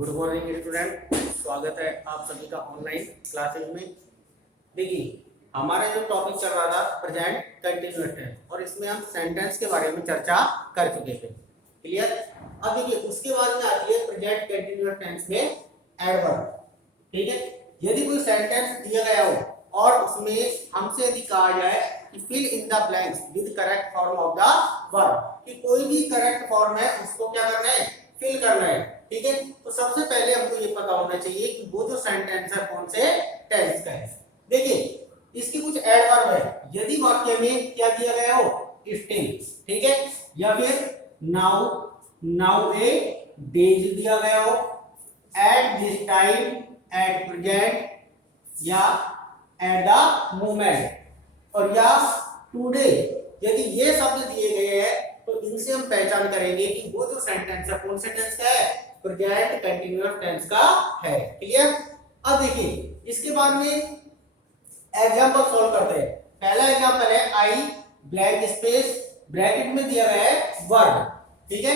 Good morning student, स्वागत है आप सभी का ऑनलाइन क्लासेज में। देखिए, हमारा जो टॉपिक चल रहा था प्रेजेंट कंटिन्यूअस टेंस, और इसमें हम सेंटेंस के बारे में चर्चा कर चुके थे। क्लियर। अब देखिए, उसके बाद में आती है प्रेजेंट कंटिन्यूअस टेंस में एडवर्ब। ठीक है, यदि कोई सेंटेंस दिया गया हो और उसमें हमसे यदि कहा जाए कि fill in the blanks with correct form of the verb, कि कोई भी करेक्ट फॉर्म है उसको क्या करना है, फिल करना है। ठीक है, तो सबसे पहले हमको ये पता होना चाहिए कि वो जो सेंटेंस है कौन से टेंस का है। देखिए, इसकी कुछ एडवर्ब है। यदि वाक्य में क्या दिया गया हो, स्टिल, ठीक है, या फिर नाउ, नाउ ए डेज दिया गया हो, at this time, at present, या एट द मोमेंट, और या टुडे, यदि ये शब्द दिए गए हैं तो इनसे हम पहचान करेंगे कि वो जो सेंटेंस है कौन से टेंस का है, प्रेजेंट कंटिन्यूअस टेंस का है। क्लियर। अब देखिए, इसके बाद में एग्जांपल सॉल्व करते हैं। पहला एग्जांपल है आई ब्लैंक स्पेस ब्रैकेट में दिया गया है वर्ड, ठीक है,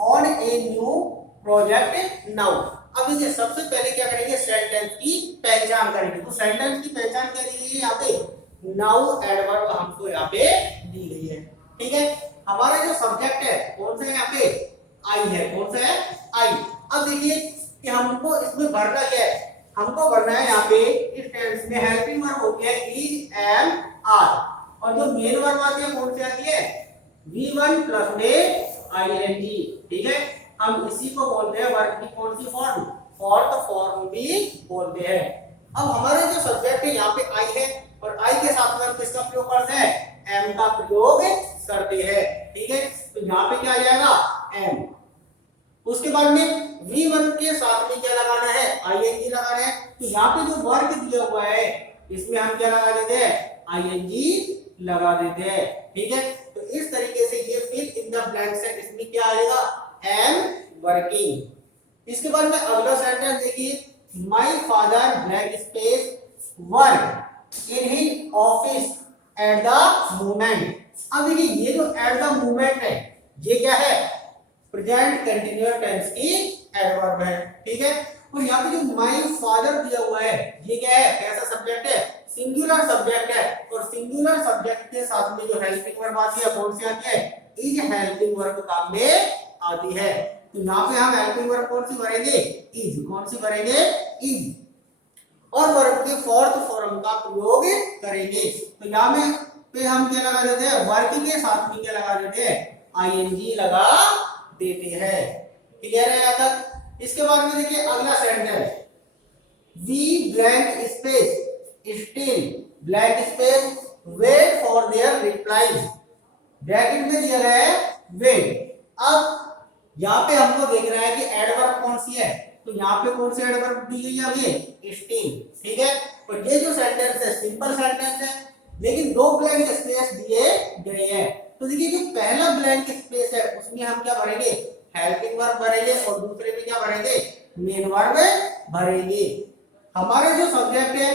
on a new project now. अब देखिए, सबसे पहले क्या करेंगे, सेंटेंस की पहचान करेंगे। तो सेंटेंस की पहचान क्या दी गई है यहाँ पे, नाउ एडवर्ब हमको यहाँ पे दी गई है। ठीक है, हमारा जो सब्जेक्ट है कौन सा है यहाँ पे, आई है। कौन सा है, आई। अब देखिए कि हमको इसमें भरना क्या है, हमको भरना है यहाँ पे इस टेंस में हेल्पिंग वर्ब होती है इज, एम, आर, और जो मेन वर्ब आती है कौन सी आती है, V1 प्लस में आईएनजी। ठीक है, हम इसी को बोलते हैं वर्ब की कौन सी फॉर्म, फोर्थ फॉर्म भी बोलते हैं। अब हमारे जो सब्जेक्ट है यहाँ पे आई है, और आई के साथ में हम किसका प्रयोग करते हैं, एम का प्रयोग करते हैं। ठीक है, तो यहाँ पे क्या आ जाएगा, एम। उसके बाद में V1 के साथ में क्या लगाना है, आईएनजी लगाना है। तो यहाँ पे जो वर्ग दिया हुआ है इसमें हम क्या लगा देते हैं, आईएनजी लगा देते हैं। ठीक है, तो इस तरीके से ये फिल इन द ब्लैंक्स है, इसमें क्या आएगा, एम वर्किंग। इसके बाद में अगला सेंटेंस देखिए, my father blank space work in his office at the moment. अब देखिए, ये जो एट द मोमेंट है ये क्या है, प्रेजेंट कंटिन्यूअस टेंस की एडवर्ब है। ठीक है, और यहाँ पे जो माय फादर दिया हुआ है ये क्या है, कैसा सब्जेक्ट है, सिंगुलर सब्जेक्ट है, और सिंगुलर सब्जेक्ट के साथ में जो हेल्पिंग वर्ब आती है कौन सी आती है, इज हेल्पिंग वर्ब काम में आती है। तो यहाँ पे हम हेल्पिंग वर्ब कौन सी भरेंगे, इज। कौन सी भरेंगे, इज, और वर्ब के फोर्थ फॉर्म का प्रयोग करेंगे। तो यहाँ पे हम क्या लगा देते हैं, वर्क के साथ में क्या लगा देते हैं, आईएनजी लगा देते हैं। क्लियर है यहाँ तक। इसके बाद में देखिए अगला sentence, we blank space still blank space wait for their reply. Bracket में दिया गया है वेट। अब यहाँ पे हमको देखना है कि एडवर्ब कौन सी है, तो यहाँ पे कौन सी एडवर्ब दी गई है, अभी स्टिल। ठीक है, तो ये जो सेंटेंस है सिंपल सेंटेंस है, लेकिन दो ब्लैंक स्पेस दिए गए हैं। तो देखिए, जो पहला ब्लैंक स्पेस है उसमें हम क्या भरेंगे, हेल्पिंग वर्ब भरेंगे, और दूसरे में क्या भरेंगे, मेन वर्ब भरेंगे। हमारे जो सब्जेक्ट है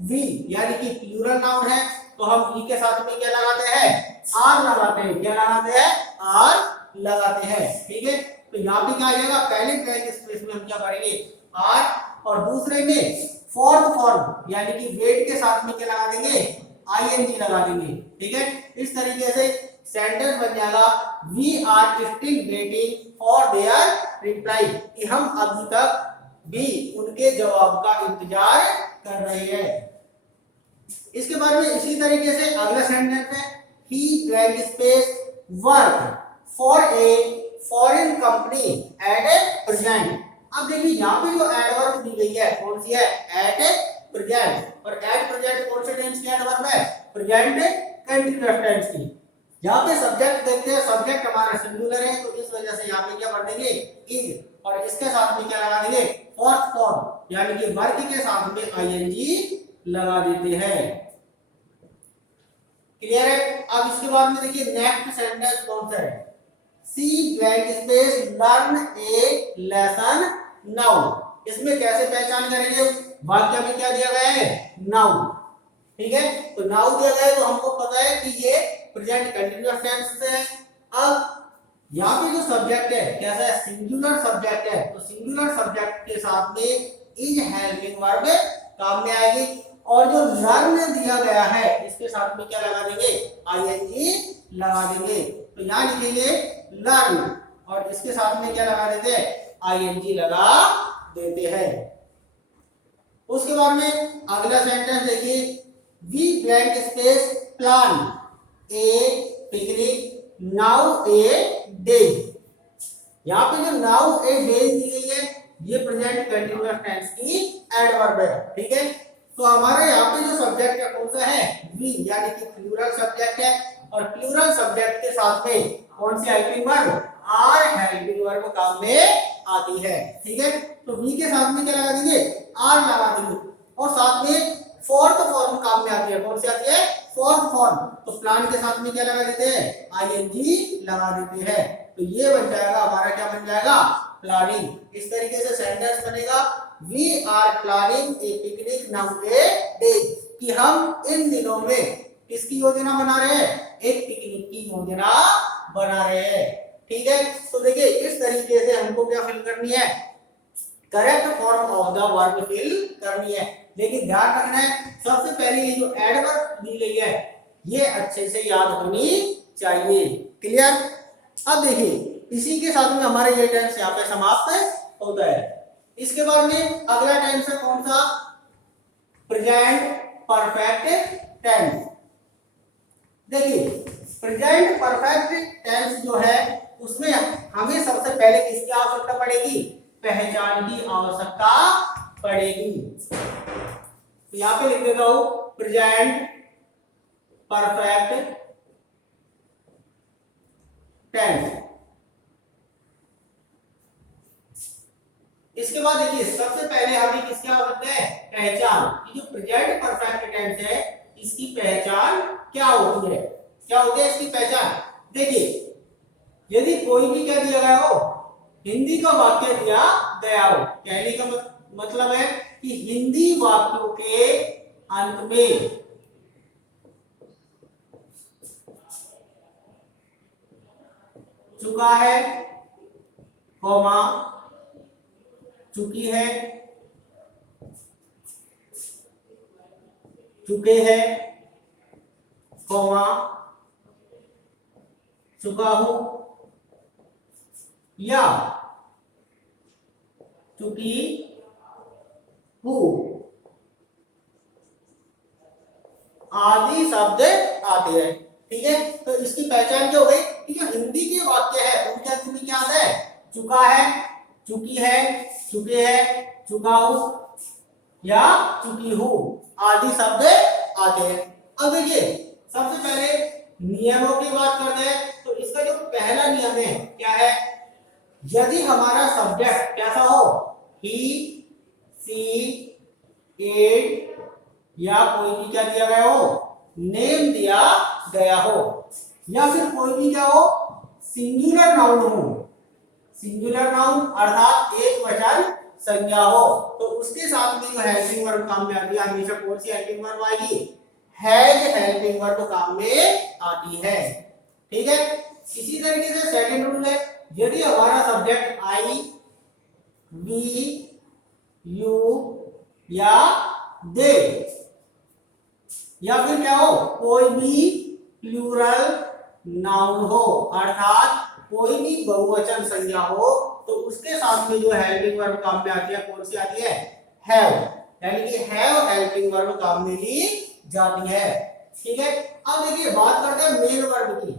वी यानी कि प्लूरल नाउन है, तो हम वी के साथ में क्या लगाते हैं, आर लगाते हैं। क्या लगाते हैं, आर लगाते हैं। ठीक है, तो यहाँ पे क्या आ जाएगा, पहले ब्लैंक स्पेस में हम क्या करेंगे, आर, और दूसरे में फोर्थ फॉर्म यानी कि वेट के साथ में क्या लगा देंगे, आईएनजी लगा देंगे। ठीक है, इस तरीके से सेंटेंस बन जाएगा, we are still waiting for their reply, कि हम अभी तक भी उनके जवाब का इंतजार कर रहे हैं। इसके बाद में इसी तरीके से अगला सेंटेंस है, he blank space work for a foreign company at a present. अब देखिए, यहाँ पे जो एडवर्ब दी गई है कौन सी है, एट ए प्रेजेंट, और एट प्रेजेंट कौन से टेंस की एडवर्ब है, प्रेजेंट कंटिन्यूअस टेंस की। यहाँ पे सब्जेक्ट देखते हैं, सब्जेक्ट हमारा सिंगुलर है, तो इस वजह से यहाँ पे क्या भर देंगे, इज, और इसके साथ में क्या लगा देंगे, फोर्थ फॉर्म यानी कि वर्क के साथ में आईएनजी लगा देते हैं। क्लियर है। अब इसके बाद में देखिए नेक्स्ट सेंटेंस कौन सा है, C blank space learn a lesson now. इसमें कैसे पहचान करेंगे, वाक्य में क्या दिया गया है, नाउ। ठीक है, तो नाउ दिया गया है तो हमको पता है कि ये प्रेजेंट कंटिन्यूअस टेंस है। अब यहाँ पे जो सब्जेक्ट है कैसा है, सिंगुलर सब्जेक्ट है, तो सिंगुलर सब्जेक्ट के साथ में इज हेल्पिंग वर्ब काम में आएगी। और जो लर्न दिया गया है इसके साथ में क्या लगा देंगे, आईएनजी लगा देंगे। तो यहाँ लिखेंगे लर्न और इसके साथ में क्या लगा देते हैं, आईएनजी लगा देते हैं। उसके बाद में अगला सेंटेंस देखिए, we blank space plan a picnic now a day. यहाँ पे जो नाउ ए डे दी गई है ये प्रेजेंट कंटीन्यूअस टेंस की एडवर्ब है, ठीक है। तो हमारे यहाँ पे जो सब्जेक्ट है कौन सा है, वी, यानी कि प्लूरल सब्जेक्ट है। और प्लूरल सब्जेक्ट के साथ में कौन सी helping verb, are helping verb काम में आती है, ठीक है। तो वी के साथ में क्या लगा देंगे, आर लगा देंगे। और साथ में फोर्थ फॉर्म काम में आती है, कौन सी आती है, फोर्थ फॉर्म। तो प्लान के साथ में क्या लगा देते हैं, आईएनजी लगा देते हैं। तो ये बन जाएगा हमारा, क्या बन जाएगा, प्लानिंग। इस तरीके से सेंटेंस बनेगा, we are planning a picnic now a day, कि हम इन दिनों में किसकी योजना बना रहे हैं, एक पिकनिक की योजना बना रहे हैं, ठीक है। तो देखिए इस तरीके से हमको क्या फिल करनी है, correct form of the verb fill करनी है। लेकिन ध्यान रखना है सबसे पहले ये जो एडवर्ब दी गई है ये अच्छे से याद होनी चाहिए, क्लियर। अब देखिए इसी के साथ में हमारे ये टेंस यहाँ पे समाप्त होता है। इसके बाद में अगला टेंस है कौन सा, प्रेजेंट परफेक्ट टेंस। देखिए प्रेजेंट परफेक्ट टेंस जो है उसमें हमें सबसे पहले किसकी आवश्यकता पड़ेगी, पहचान की आवश्यकता पड़ेगी। तो यहाँ पे लिख देता हूं प्रेजेंट परफेक्ट टेंस। इसके बाद देखिए सबसे पहले हमें किसकी आवश्यकता है, पहचान। ये जो प्रेजेंट परफेक्ट टेंस है इसकी पहचान क्या होती है, क्या होती है इसकी पहचान। देखिए यदि कोई भी क्या दिया गया हो, हिंदी का वाक्य दिया गया हो, कहने का मतलब है कि हिंदी वाक्यों के अंत में चुका है, कॉमा, चुकी है, चुके हैं, कॉमा, चुका हूं, या चुकी हूं आदि शब्द आते हैं, ठीक है। तो इसकी पहचान क्या हो गई कि जो हिंदी के वाक्य है उनके अंत में क्या आता है, चुका है, चुकी है, चुके हैं, चुका हूं या चुकी हूं आदि शब्द आते हैं। अब देखिए सबसे पहले नियमों की बात करते हैं। तो इसका जो पहला नियम है क्या है, यदि हमारा सब्जेक्ट कैसा हो, ही, सी, इट या कोई भी क्या दिया गया हो, नेम दिया गया हो, या फिर कोई भी क्या हो, सिंगुलर नाउन हो, सिंगुलर नाउन अर्थात एक वचन संज्ञा हो, तो उसके साथ में जो हेल्पिंग वर्ब काम में आती है, हमेशा कौन सी हेल्पिंग वर्ब आएगी, हैज हेल्पिंग वर्ब काम में आती है, ठीक है। इसी तरीके से सेकंड रूल है, यदि हमारा सब्जेक्ट आई, वी, यू या दे या फिर क्या हो, कोई भी प्लूरल नाउन हो अर्थात कोई भी बहुवचन संज्ञा हो, तो उसके साथ में जो हेल्पिंग वर्ब काम में आती है कौन सी आती है, हैव, यानी कि हैव हेल्पिंग वर्ब काम में ली जाती है, ठीक है। अब देखिए बात करते हैं मेन वर्ब की,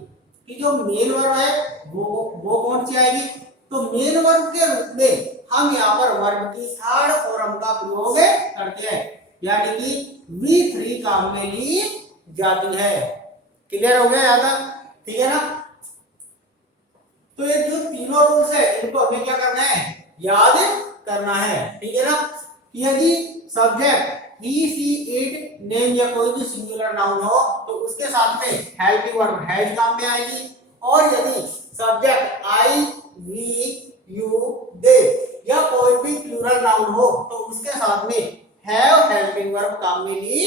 कि जो मेन वर्ब है वो कौन सी आएगी। तो मेन वर्ब के रूप में हम यहाँ पर वर्ब की थर्ड फॉर्म का प्रयोग करते हैं, यानी कि V3 काम में ली जाती है, क्लियर हो गया यहाँ तक, ठीक है ना। तो ये जो तीनों रूल्स है इनको हमें क्या करना है, याद करना है, ठीक है ना। यदि subject he, she, it, name या कोई भी सिंगुलर नाउन हो तो उसके साथ में हेल्पिंग वर्ब हैज काम में आएगी, और यदि सब्जेक्ट आई, वी, यू, दे या कोई भी प्लूरल नाउन हो तो उसके साथ में हैव हेल्पिंग वर्ब काम में ली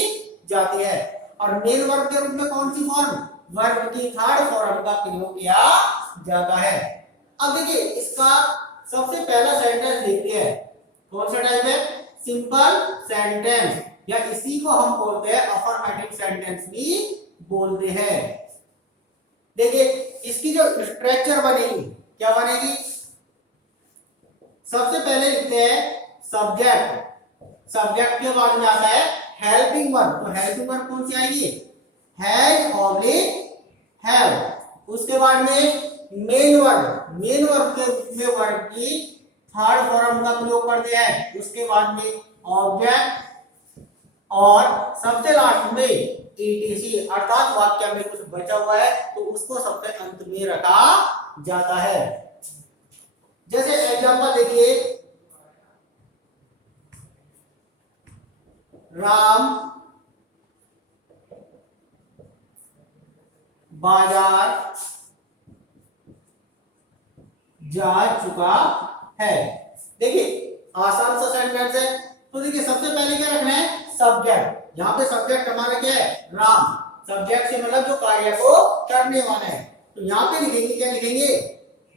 जाती है। और मेन वर्ब के रूप में कौन सी फॉर्म, वर्ब की थर्ड फॉर्म का प्रयोग किया जाता है। अब देखिए इसका सबसे पहला सेंटेंस देखते हैं, कौन सा टाइप है, सिंपल सेंटेंस, या इसी को हम बोलते हैं अफर्मेटिव सेंटेंस भी बोलते हैं। देखिए इसकी जो स्ट्रक्चर बनेगी, क्या बनेगी, सबसे पहले लिखते हैं सब्जेक्ट, सब्जेक्ट के बाद में आता है हेल्पिंग वर्ब, तो हेल्पिंग वर्ब कौन सी आएगी, हैज ऑब्लिक हैव। उसके बाद में मेन वर्ब, मेन वर्ब के में वर्ब की थर्ड फॉर्म का प्रयोग करते हैं। उसके बाद में ऑब्जेक्ट, और सबसे लास्ट में ईटीसी, अर्थात वाक्य में कुछ बचा हुआ है तो उसको सबसे अंत में रखा जाता है। जैसे एग्जांपल देखिए, राम बाजार जा चुका है। देखिए आसान सा सेंटेंस है। तो देखिए सबसे पहले क्या रखना है, सब्जेक्ट। यहाँ पे सब्जेक्ट हमारा क्या है, राम। सब्जेक्ट से मतलब जो कार्य को करने वाला है, तो यहाँ पे लिखेंगे, क्या लिखेंगे,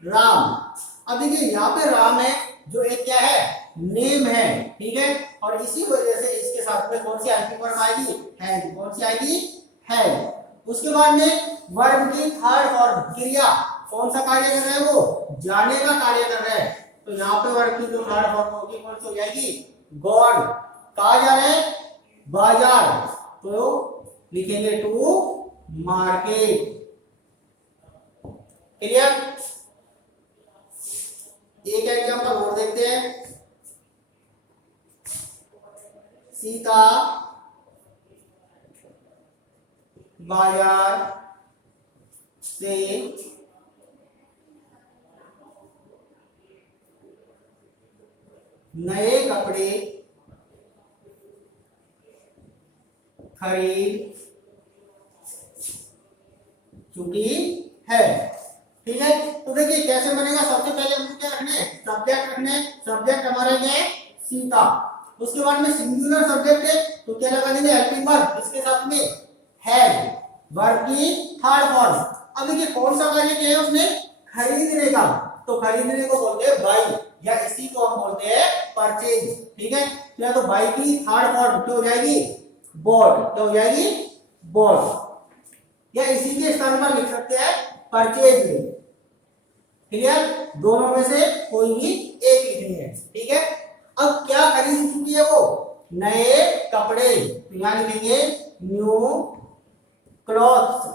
राम। अब देखिए यहाँ पे राम है जो एक क्या है, नेम है, ठीक है, और इसी वजह से इसके साथ में कौन सी हेल्पिंग वर्ब आएगी, है। कौन सी आएगी, है। उसके बाद में वर्ब की थर्ड फॉर्म, क्रिया, कौन सा कार्य कर रहा है, वो जाने का कार्य कर रहा है, तो यहाँ पे वर्ब की जो थर्ड फॉर्म होगी कौन सी हो जाएगी, गॉन। कहा जा रहा है, बाजार, तो लिखेंगे टू मार्केट। क्लियर। एक एग्जांपल और देखते हैं, सीता बाजार से नए कपड़े खरीद चुकी है। ठीक है, तो देखिए कैसे बनेगा। सबसे पहले हमको क्या रखना है, सब्जेक्ट रखना है। सब्जेक्ट हमारा क्या है, सीता। उसके बाद में सिंगुलर सब्जेक्ट है तो क्या लगा देंगे, हेल्पिंग वर्ब, इसके साथ में हैज, वर्ब की थर्ड फॉर्म। अब देखिए कौन सा कार्य किया है उसने, खरीदने का, तो खरीदने को बोलते हैं बाई, या इसी को हम बोलते हैं परचेज। ठीक है, या तो बाई की थर्ड फॉर्म क्या हो जाएगी, बॉट, क्या हो जाएगी, बॉट, या इसी के स्थान पर लिख सकते हैं परचेज। क्लियर, दोनों में से कोई भी एक लिखनी है। ठीक है, अब क्या खरीद चुकी है वो, नए कपड़े, तो यहां लिखेंगे न्यू क्लॉथ्स,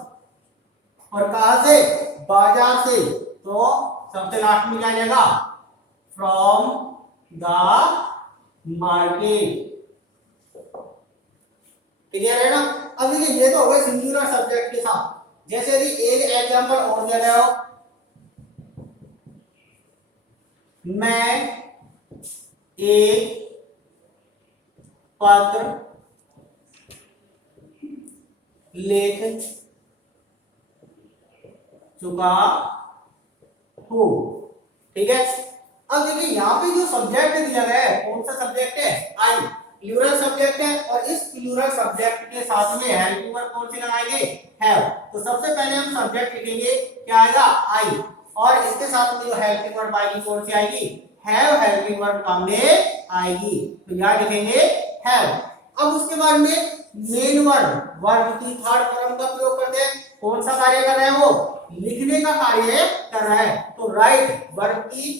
और कहां से, बाजार से, तो सबसे लास्ट में क्या आएगा, फ्रॉम द मार्केट। क्लियर है ना। अब देखिए ये तो हो गए सिंगुलर सब्जेक्ट के साथ। जैसे यदि एक एग्जांपल और दिया गया हो, मैं एक पत्र लिख चुका हूं। ठीक है, अब देखिए यहाँ पे जो सब्जेक्ट दिया गया है, कौन सा सब्जेक्ट है, आई, प्लूरल सब्जेक्ट है, और इस प्लूरल सब्जेक्ट के साथ में हेल्पिंग वर्ब कौन सी लगाएंगे, हैव। तो सबसे पहले हम सब्जेक्ट लिखेंगे, क्या आएगा, आई, और इसके साथ में जो हेल्पिंग वर्ब आएगी कौन सी आएगी, हैव, हेल्पिंग वर्ब काम में आएगी, तो यहाँ लिखेंगे हैव। अब उसके बाद में मेन वर्ब, वर्ब की थर्ड फॉर्म का प्रयोग करते हैं। कौन सा कार्य कर रहा है वो, लिखने का कार्य कर रहा है, तो राइट, वर्ब की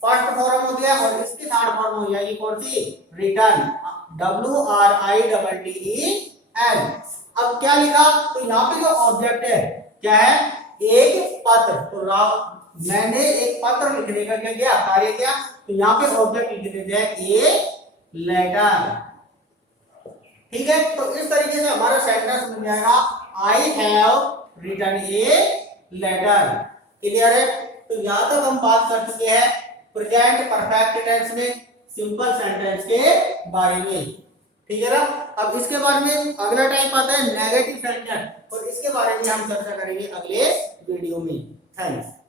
फर्स्ट फॉर्म हो गया, और इसकी थर्ड फॉर्म हो जाएगी कौन सी, रिटर्न, WRITTEN। अब क्या लिखा, तो यहाँ पे जो ऑब्जेक्ट है क्या है, एक पत्र, तो मैंने एक पत्र लिखने का क्या किया, कार्य किया, तो यहाँ पे ऑब्जेक्ट लिख देते हैं ए लेटर। ठीक है, तो इस तरीके से हमारा सेंटेंस बन जाएगा, I have written a letter. Clear है। तो यहाँ तक हम बात कर चुके हैं प्रेजेंट परफेक्ट टेंस में सिंपल सेंटेंस के बारे में। ठीक है ना। अब इसके बारे में अगला टाइप आता है नेगेटिव सेंटेंस, और इसके बारे में हम चर्चा करेंगे अगले वीडियो में। थैंक्स।